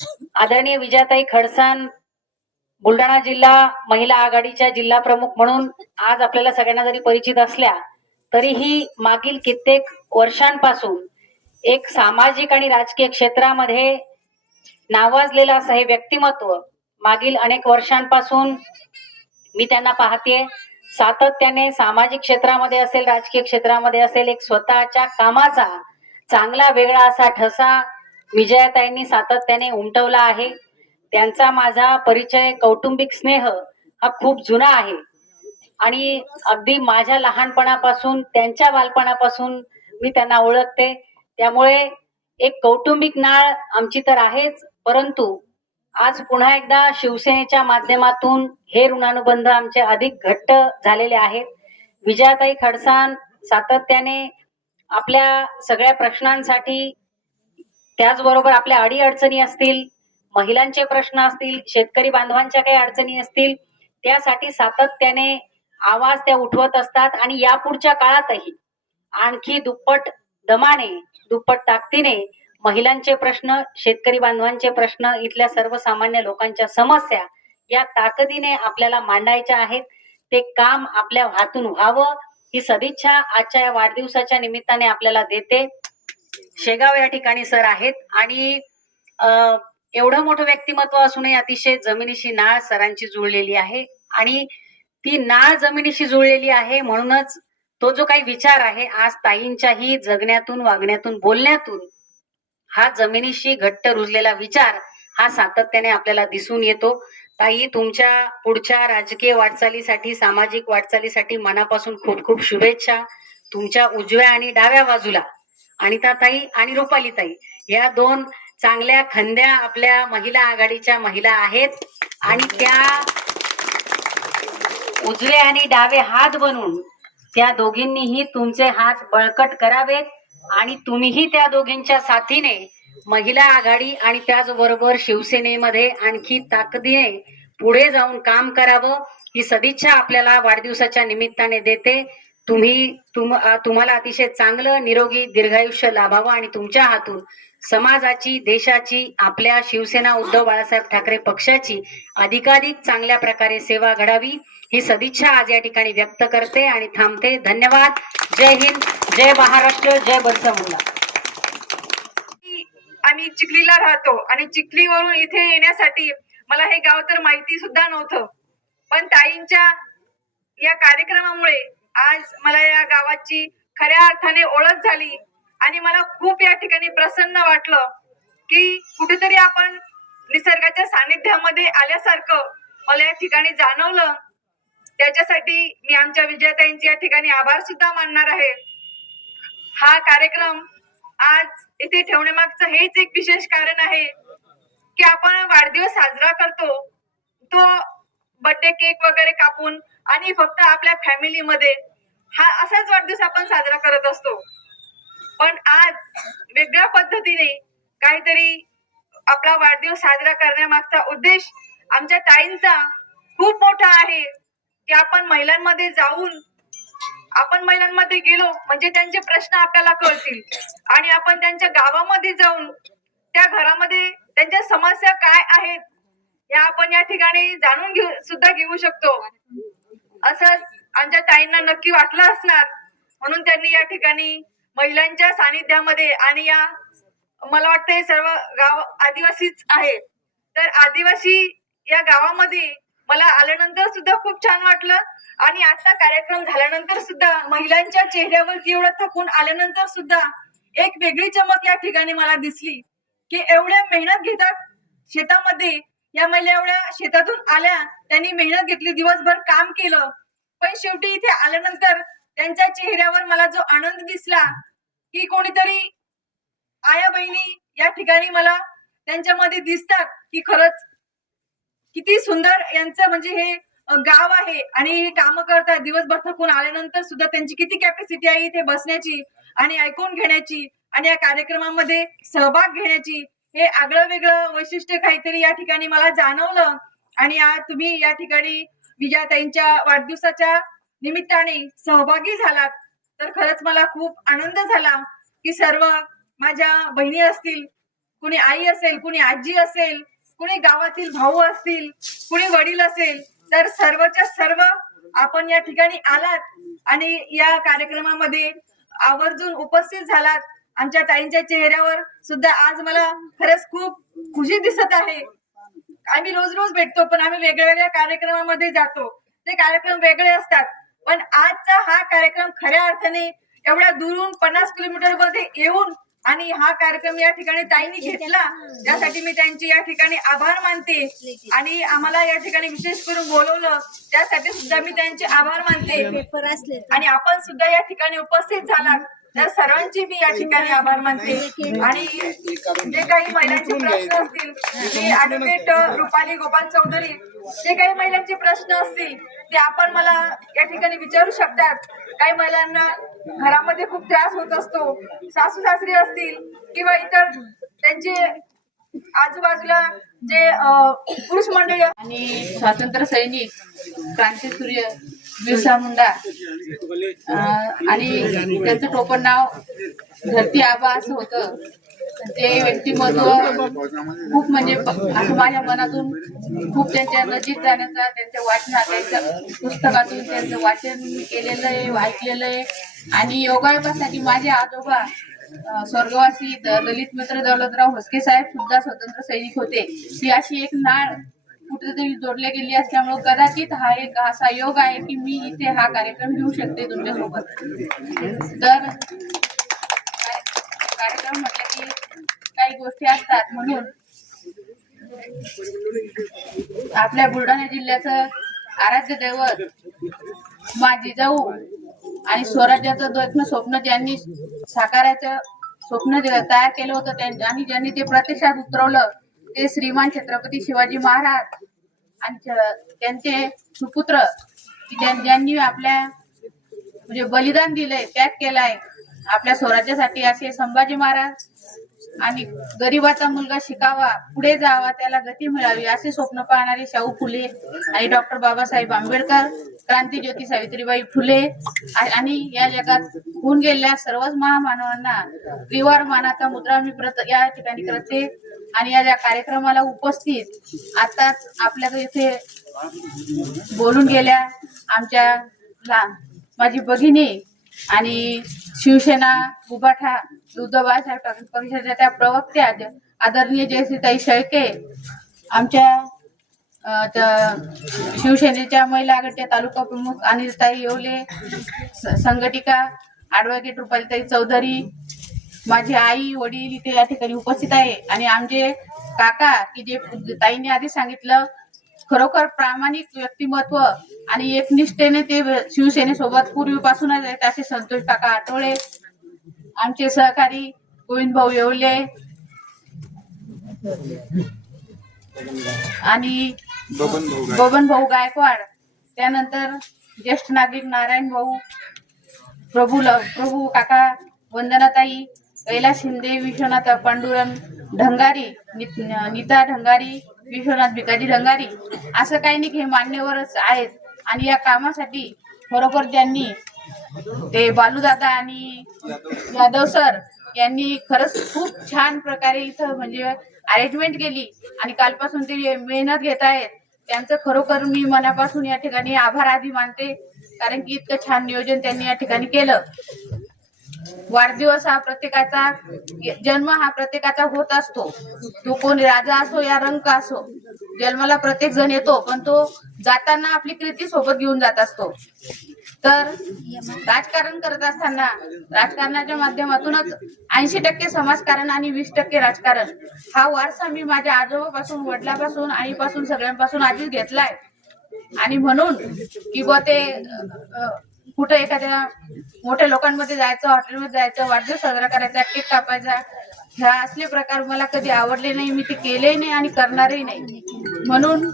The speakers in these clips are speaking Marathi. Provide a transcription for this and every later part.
आदरणीय विजयाताई खडसान बुलढाणा जिल्हा महिला आघाडीच्या जिल्हा प्रमुख म्हणून आज आपल्याला सगळ्यांना जरी परिचित असल्या तरीही मागील कित्येक वर्षांपासून एक सामाजिक आणि राजकीय क्षेत्रामध्ये नावाजलेलं असं हे व्यक्तिमत्व मागील अनेक वर्षांपासून मी त्यांना पाहते सातत्याने सामाजिक क्षेत्रामध्ये असेल राजकीय क्षेत्रामध्ये असेल एक स्वतःच्या कामाचा चांगला वेगळा असा ठसा विजयाताईंनी सातत्याने उमटवला आहे. त्यांचा माझा परिचय कौटुंबिक स्नेह हा खूप जुना आहे. आणि अगदी माझ्या लहानपणापासून त्यांच्या बालपणापासून मी त्यांना ओळखते. त्यामुळे एक कौटुंबिक नाळ आमची तर आहेच परंतु आज पुन्हा एकदा शिवसेनेच्या माध्यमातून हे ऋणानुबंध आमचे अधिक घट्ट झालेले आहेत. विजयाताई खडसान सातत्याने आपल्या सगळ्या प्रश्नांसाठी त्याचबरोबर आपल्या अडीअडचणी असतील महिलांचे प्रश्न असतील शेतकरी बांधवांच्या काही अडचणी असतील त्यासाठी सातत्याने आवाज त्या उठवत असतात आणि यापुढच्या काळातही आणखी दुप्पट दमाने दुप्पट ताकदीने महिलांचे प्रश्न शेतकरी बांधवांचे प्रश्न इथल्या सर्वसामान्य लोकांच्या समस्या या ताकदीने आपल्याला मांडायच्या आहेत. ते काम आपल्या हातून व्हावं ही सदिच्छा आजच्या या वाढदिवसाच्या निमित्ताने आपल्याला देते. शेगाव या ठिकाणी सर आहेत. आणि एवढं मोठं व्यक्तिमत्व असूनही अतिशय जमिनीशी नाळ सरांची जुळलेली आहे. आणि ती नाळ जमिनीशी जुळलेली आहे म्हणूनच तो जो काही विचार आहे आज ताईंच्याही जगण्यातून वागण्यातून बोलण्यातून हा जमिनीशी घट्ट रुजलेला विचार हा सातत्याने आपल्याला दिसून येतो. ताई तुमच्या पुढच्या राजकीय वाटचालीसाठी सामाजिक वाटचालीसाठी मनापासून खूप खूप शुभेच्छा. तुमच्या उजव्या आणि डाव्या बाजूला अनिता ताई आणि रुपाली ताई. या दोन चांगल्या खंद्या आपल्या महिला आघाडीच्या महिला आहेत. आणि त्या उजवे आणि डावे हात बनून त्या दोघींनीही तुमचे हात बळकट करावेत आणि तुम्हीही त्या दोघींच्या साथीने महिला आघाडी आणि त्याचबरोबर शिवसेनेमध्ये आणखी ताकदीने पुढे जाऊन काम करावं ही सदिच्छा आपल्याला वाढदिवसाच्या निमित्ताने देते. तुम्ही तुम तुम्हाला अतिशय चांगलं निरोगी दीर्घायुष्य लाभावं आणि तुमच्या हातून समाजाची देशाची आपल्या शिवसेना उद्धव बाळासाहेब ठाकरे पक्षाची अधिकाधिक चांगल्या प्रकारे सेवा घडावी ही सदिच्छा आज या ठिकाणी व्यक्त करते आणि थांबते. धन्यवाद. जय हिंद. जय महाराष्ट्र. जय बरसा आम्ही चिखलीला राहतो आणि चिखलीवरून इथे येण्यासाठी मला हे गाव तर माहिती सुद्धा नव्हतं. पण ताईंच्या या कार्यक्रमामुळे आज मला या गावाची खऱ्या अर्थाने ओळख झाली आणि मला खूप या ठिकाणी प्रसन्न वाटलं की कुठेतरी आपण निसर्गाच्या सानिध्यामध्ये आल्यासारखं मला या ठिकाणी जाणवलं. त्याच्यासाठी मी आमच्या विजयाताईंचे या ठिकाणी आभार सुद्धा मानणार आहे. हा कार्यक्रम आज इथे ठेवण्यामागचं हेच एक विशेष कारण आहे की आपण वाढदिवस साजरा करतो. तो बर्थडे केक वगैरे कापून आणि फक्त आपल्या फॅमिलीमध्ये हा असाच वाढदिवस आपण साजरा करत असतो. पण आज वेगळ्या पद्धतीने काहीतरी आपला वाढदिवस साजरा करण्यामागचा उद्देश आमच्या ताईंचा खूप मोठा आहे. की आपण महिलांमध्ये जाऊन आपण महिलांमध्ये गेलो म्हणजे त्यांचे प्रश्न आपल्याला कळतील. आणि आपण त्यांच्या गावामध्ये जाऊन त्या घरामध्ये त्यांच्या समस्या काय आहेत या आपण या ठिकाणी जाणून घेऊ सुद्धा घेऊ शकतो. असं आमच्या ताईंना नक्की वाटलं असणार. म्हणून त्यांनी या ठिकाणी महिलांच्या सानिध्यामध्ये आणि या मला वाटतं सर्व गाव आदिवासीच आहे. तर आदिवासी या गावामध्ये मला आल्यानंतर सुद्धा खूप छान वाटलं. आणि आता कार्यक्रम झाल्यानंतर सुद्धा महिलांच्या चेहऱ्यावरती एवढं थकून आल्यानंतर सुद्धा एक वेगळी चमक या ठिकाणी मला दिसली. की एवढ्या मेहनत घेतात शेतामध्ये या महिला एवढ्या शेतातून आल्या त्यांनी मेहनत घेतली दिवसभर काम केलं. पण शेवटी इथे आल्यानंतर त्यांच्या चेहऱ्यावर मला जो आनंद दिसला की कोणीतरी आया बहिणी या ठिकाणी मला त्यांच्यामध्ये दिसतात की खरंच किती सुंदर यांचं म्हणजे हे गाव आहे आणि हे काम करतात. दिवसभर थकून आल्यानंतर सुद्धा त्यांची किती कॅपॅसिटी आहे इथे बसण्याची आणि ऐकून घेण्याची आणि या कार्यक्रमामध्ये सहभाग घेण्याची. हे आगळं वेगळं वैशिष्ट्य काहीतरी या ठिकाणी मला जाणवलं. आणि तुम्ही या ठिकाणी विजयाताईंच्या वाढदिवसाच्या निमित्ताने सहभागी झालात. तर खरंच मला खूप आनंद झाला की सर्व माझ्या बहिणी असतील कुणी आई असेल कुणी आजी असेल कुणी गावातील भाऊ असतील कुणी वडील असेल तर सर्वच्या सर्व आपण या ठिकाणी आलात आणि या कार्यक्रमामध्ये आवर्जून उपस्थित झालात. आमच्या ताईंच्या चेहऱ्यावर सुद्धा आज मला खरंच खूप खुशी दिसत आहे. आम्ही रोज रोज भेटतो पण आम्ही वेगळ्या वेगळ्या कार्यक्रमामध्ये जातो. ते कार्यक्रम वेगळे असतात पण आजचा हा कार्यक्रम खऱ्या अर्थाने एवढ्या दुरून पन्नास किलोमीटरमध्ये येऊन आणि हा कार्यक्रम या ठिकाणी ताईंनी घेतला त्यासाठी मी त्यांचे या ठिकाणी आभार मानते. आणि आम्हाला या ठिकाणी विशेष करून बोलवलं त्यासाठी सुद्धा मी त्यांचे आभार मानते. आणि आपण सुद्धा या ठिकाणी उपस्थित झालात. तर सर्वांचे मी या ठिकाणी आभार मानते आणि जे काही महिलांचे प्रश्न असतील मी ऍडव्होकेट रुपाली गोपाल चौधरी जे काही महिलांचे प्रश्न असतील ते आपण मला या ठिकाणी विचारू शकतात. काही महिलांना घरामध्ये खूप त्रास होत असतो सासू सासरे असतील किंवा इतर त्यांचे आजूबाजूला जे पुरुष मंडळी आणि स्वातंत्र्य सैनिक क्रांतीसूर्य बिरसा मुंडा. आणि त्यांचं टोपण नाव धरती आबा असं होतं. ते व्यक्तिमत्व खूप म्हणजे असं माझ्या मनातून खूप त्यांच्या नजीक जाण्याचा त्यांच्या वाचनात त्यांच्या पुस्तकातून त्यांचं वाचन केलेलं आहे ऐकलेलं आहे. आणि योगायोगासाठी माझे आजोबा स्वर्गवासी द- ललित मित्र दौलतराव होसके साहेब सुद्धा स्वतंत्र सैनिक होते. ती अशी एक नाळ कुठेतरी जोडले गेली असल्यामुळे कदाचित हा एक असा योग आहे की मी इथे हा कार्यक्रम घेऊ शकते तुमच्यासोबत. तर काय- कार्यक्रम म्हटलं की काही गोष्टी असतात म्हणून आपल्या बुलढाणा जिल्ह्याचं आराध्य दैवत माझी जाऊ आणि स्वराज्याचं द्वैत्न स्वप्न ज्यांनी साकारायचं स्वप्न जे तयार केलं होतं त्यां- आणि ज्यांनी ते प्रत्यक्षात उतरवलं ते श्रीमान छत्रपती शिवाजी महाराज आणि च- त्यांचे सुपुत्र ज्यां- ज्यांनी आपल्या म्हणजे बलिदान दिलंय त्याग केलाय आपल्या स्वराज्यासाठी असे संभाजी महाराज आणि गरिबाचा मुलगा शिकावा पुढे जावा त्याला गती मिळावी असे स्वप्न पाहणारे शाहू फुले आणि डॉक्टर बाबासाहेब आंबेडकर क्रांतीज्योती सावित्रीबाई फुले आ- आणि या जगात होऊन गेलेल्या सर्वच महामानवांना त्रिवार मानाचा मुद्रा मी प्रत या ठिकाणी करते. आणि या ज्या कार्यक्रमाला उपस्थित आताच आपल्याकडे इथे बोलून गेल्या आमच्या माझी भगिनी आणि शिवसेना उभाठा उद्धव परिषदेच्या त्या प्रवक्त्या ज- आदरणीय जयश्रीताई शेळके आमच्या त्या शिवसेनेच्या महिला आघाडीच्या तालुका प्रमुख अनिलताई येवले संघटिका ऍडव्होकेट रुपालीताई चौधरी माझी आई वडील इथे या ठिकाणी उपस्थित आहे. आणि आमचे काका की जे ताईने आधी सांगितलं खरोखर प्रामाणिक व्यक्तिमत्व आणि एकनिष्ठेने ते शिवसेनेसोबत पूर्वीपासूनच आहेत असे संतोष काका आठवळे आमचे सहकारी गोविंद भाऊ येवले आणि बबन भाऊ गायकवाड त्यानंतर ज्येष्ठ नागरिक नारायण भाऊ प्रभू ल- प्रभू काका वंदनाताई कैलास शिंदे विश्वनाथ पांडुरंग ढंगारी नीता ढंगारी विश्वनाथ भिकाजी ढंगारी असं काही नाही की हे मान्यवरच आहेत. आणि या कामासाठी बरोबर ज्यांनी ते बालूदादा आणि यादव सर यांनी खरंच खूप छान प्रकारे इथं म्हणजे अरेंजमेंट केली. आणि कालपासून ते मेहनत घेत आहेत. त्यांचं खरोखर मी मनापासून या ठिकाणी आभार आधी मानते. कारण की इतकं छान नियोजन त्यांनी या ठिकाणी केलं. वाढदिवस हा प्रत्येकाचा जन्म हा प्रत्येकाचा होत असतो. तो कोण राजा असो या रंग असो जन्माला प्रत्येक जण येतो पण तो जाताना आपली कृती सोबत घेऊन जात असतो. तर राजकारण करत असताना राजकारणाच्या माध्यमातूनच ऐंशी टक्के समाजकारण आणि वीस टक्के राजकारण हा वारसा मी माझ्या आजोबापासून वडिलापासून आईपासून सगळ्यांपासून आधीच घेतलाय. आणि म्हणून की ते कुठं एखाद्या मोठ्या लोकांमध्ये जायचं हॉटेलमध्ये जायचं वाढदिवस साजरा करायचा केक कापायचा ह्या असले प्रकार मला कधी आवडले नाही मी ते केले नाही आणि करणारही नाही. म्हणून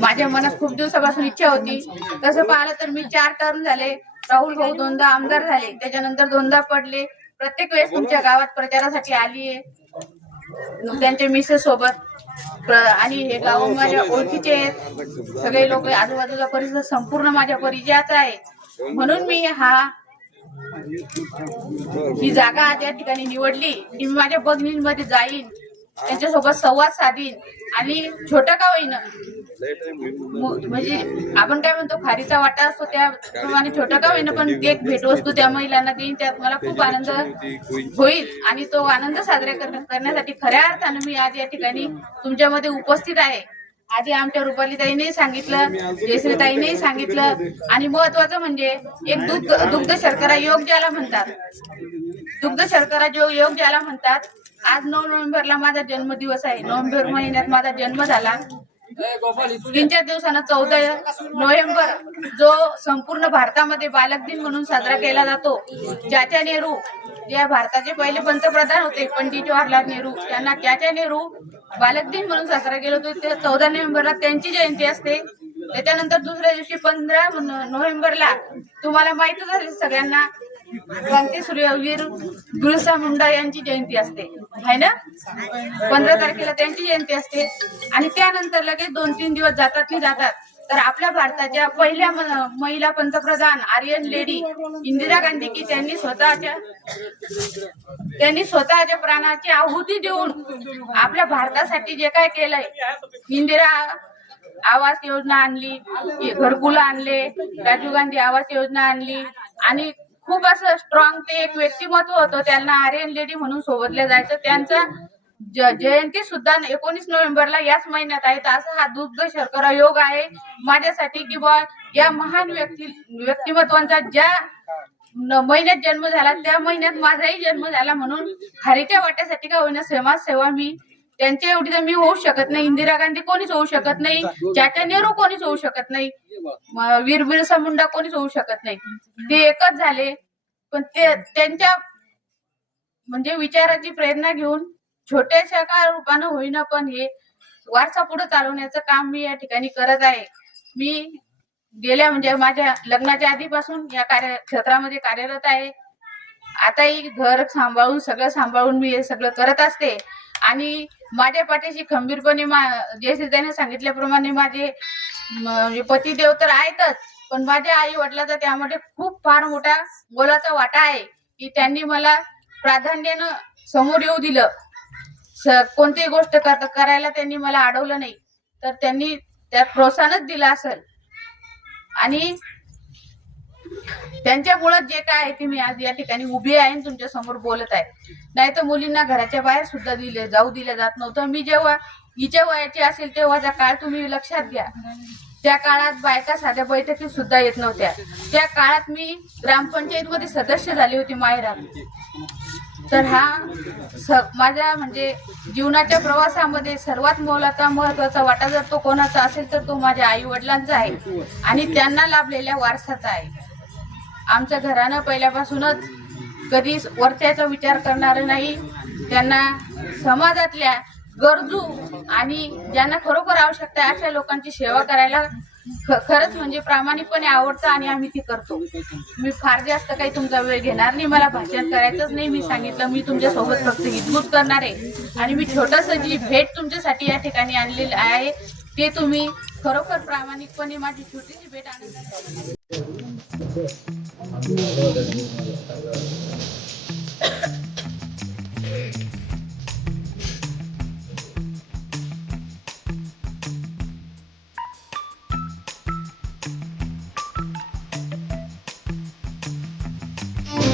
माझ्या मनात खूप दिवसापासून इच्छा होती. तसं पाहिलं तर मी चार टर्म झाले. राहुल भाऊ दोनदा आमदार झाले. त्याच्यानंतर दोनदा पडले. प्रत्येक वेळेस तुमच्या गावात प्रचारासाठी आली आहे त्यांच्या मिसेस सोबत आणि हे गाव माझ्या ओळखीचे आहेत. सगळे लोक आजूबाजूचा परिसर संपूर्ण माझ्या परिचयाचा आहे. म्हणून मी हा ही जागा आज या ठिकाणी निवडली. की मी माझ्या बघणींमध्ये जाईन त्यांच्यासोबत संवाद साधीन आणि छोटं का होईन म्हणजे आपण काय म्हणतो खारीचा वाटा असतो त्याप्रमाणे छोटं का होईना पण एक भेटवस्तू त्या महिलांना देईन त्यात मला खूप आनंद होईल आणि तो आनंद साजरा कर- करण्यासाठी खऱ्या अर्थानं मी आज या ठिकाणी तुमच्यामध्ये उपस्थित आहे. आधी आमच्या रुपालीताईने सांगितलं जयश्रीताईने सांगितलं. आणि महत्वाचं म्हणजे एक दुग्ध दुग्ध शर्करा योग ज्याला म्हणतात. दुग्ध शर्करा जो योग ज्याला म्हणतात आज नऊ नोव्हेंबरला माझा जन्मदिवस आहे. नोव्हेंबर महिन्यात माझा जन्म झाला. तीन चार दिवसानं चौदा नोव्हेंबर जो संपूर्ण भारतामध्ये बालक दिन म्हणून साजरा केला जातो. ज्याच्या नेहरू जे भारताचे पहिले पंतप्रधान होते पंडित जवाहरलाल नेहरू. त्यांना त्याच्या नेहरू बालक दिन म्हणून साजरा केला होतो. ते चौदा नोव्हेंबरला त्यांची जयंती असते. त्याच्यानंतर दुसऱ्या दिवशी पंधरा नोव्हेंबरला तुम्हाला माहितच असेल सगळ्यांना क्रांती सूर्यवीर बिरसा मुंडा यांची जयंती असते. आहे ना? पंधरा तारखेला त्यांची जयंती असते. आणि त्यानंतर लगेच दोन तीन दिवस जातात की जातात. तर आपल्या भारताच्या पहिल्या महिला पंतप्रधान आर्यन लेडी इंदिरा गांधी की त्यांनी स्वतःच्या त्यांनी स्वतःच्या प्राणाची आहुती देऊन आपल्या भारतासाठी जे काय केलंय इंदिरा आवास योजना आणली घरकुल आणले राजीव गांधी आवास योजना आणली आणि खूप असं स्ट्रॉंग ते एक व्यक्तिमत्व होतं. त्यांना आर्यन लेडी म्हणून सोबतल्या जायचं. त्यांचा जयंती सुद्धा एकोणीस नोव्हेंबरला याच महिन्यात आहे. तर असा हा दुग्ध शर्करा योग आहे माझ्यासाठी किंवा या महान व्यक्ती व्यक्तिमत्वांचा ज्या महिन्यात जन्म झाला त्या महिन्यात माझाही जन्म झाला म्हणून हरीच्या वाट्यासाठी का होईना समाजसेवा मी त्यांच्या एवढी तर मी होऊ शकत नाही. इंदिरा गांधी कोणीच होऊ शकत नाही. चाचा नेहरू कोणीच होऊ शकत नाही. वीर बिरसा मुंडा कोणीच होऊ शकत नाही. ते एकच झाले. पण ते त्यांच्या म्हणजे विचाराची प्रेरणा घेऊन छोट्याशा का रूपानं होईना पण हे वारसा पुढे चालवण्याचं काम मी या ठिकाणी करत आहे. मी गेल्या म्हणजे माझ्या लग्नाच्या आधीपासून या कार्य क्षेत्रामध्ये कार्यरत आहे. आताही घर सांभाळून सगळं सांभाळून मी हे सगळं करत असते. आणि माझ्या पाठीशी खंबीरपणे मा जयश्रीताईने सांगितल्याप्रमाणे माझे म- म्हणजे पतिदेव तर आहेतच. पण माझ्या आई वडिलाचा त्यामध्ये खूप फार मोठा बोलाचा वाटा आहे की त्यांनी मला प्राधान्यानं समोर येऊ दिलं. कोणतीही गोष्ट कर- करायला त्यांनी मला अडवलं नाही. तर त्यांनी त्यात प्रोत्साहनच दिलं असेल. आणि त्यांच्यामुळे जे काय आहे ते मी आज या ठिकाणी उभी आहे आणि तुमच्यासमोर बोलत आहे. नाही तर मुलींना घराच्या बाहेर सुद्धा दिले जाऊ दिलं जात नव्हतं. मी जेव्हा हिच्या वयाची असेल तेव्हाचा काळ तुम्ही लक्षात घ्या. त्या काळात बायका साध्या बैठकीत सुद्धा येत नव्हत्या. त्या काळात मी ग्रामपंचायत मध्ये सदस्य झाली होती माहेरात. तर हा स- माझ्या म्हणजे जीवनाच्या प्रवासामध्ये सर्वात मोलाचा महत्त्वाचा वाटा जर तो कोणाचा असेल तर तो माझ्या आई वडिलांचा आहे. आणि त्यांना लाभलेल्या वारसाचा आहे. आमच्या घरानं पहिल्यापासूनच कधी वरच्याचा विचार करणार नाही. त्यांना समाजातल्या गरजू आणि ज्यांना खरोखर आवश्यकता आहे अशा लोकांची सेवा करायला खरंच म्हणजे प्रामाणिकपणे आवडतं आणि आम्ही ती करतो. मी फार जास्त काही तुमचा वेळ घेणार नाही. मला भाषण करायचंच नाही. मी सांगितलं मी तुमच्यासोबत फक्त हितगुज करणार आहे. आणि मी छोटस जी भेट तुमच्यासाठी या ठिकाणी आणलेली आहे ते तुम्ही खरोखर प्रामाणिकपणे माझी छोटीशी भेट आणणार